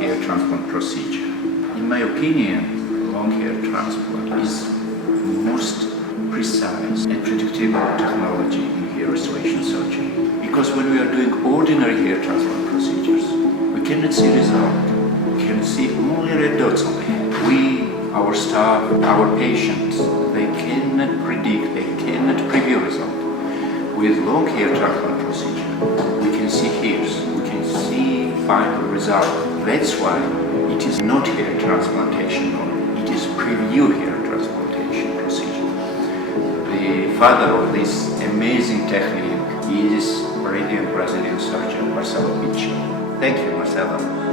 hair transplant procedure. In my opinion, long hair transplant is the most precise and predictable technology in hair restoration surgery. Because when we are doing ordinary hair transplant procedures, we cannot see result. We can see only red dots on the head. We, our staff, our patients, they cannot predict, they cannot preview result. With long hair transplant procedure, we can see hairs, we can see final result. That's why it is not hair transplantation only, it is preview hair transplantation procedure. The father of this amazing technique is Brazilian surgeon Marcelo Pichi. Thank you, Marcelo.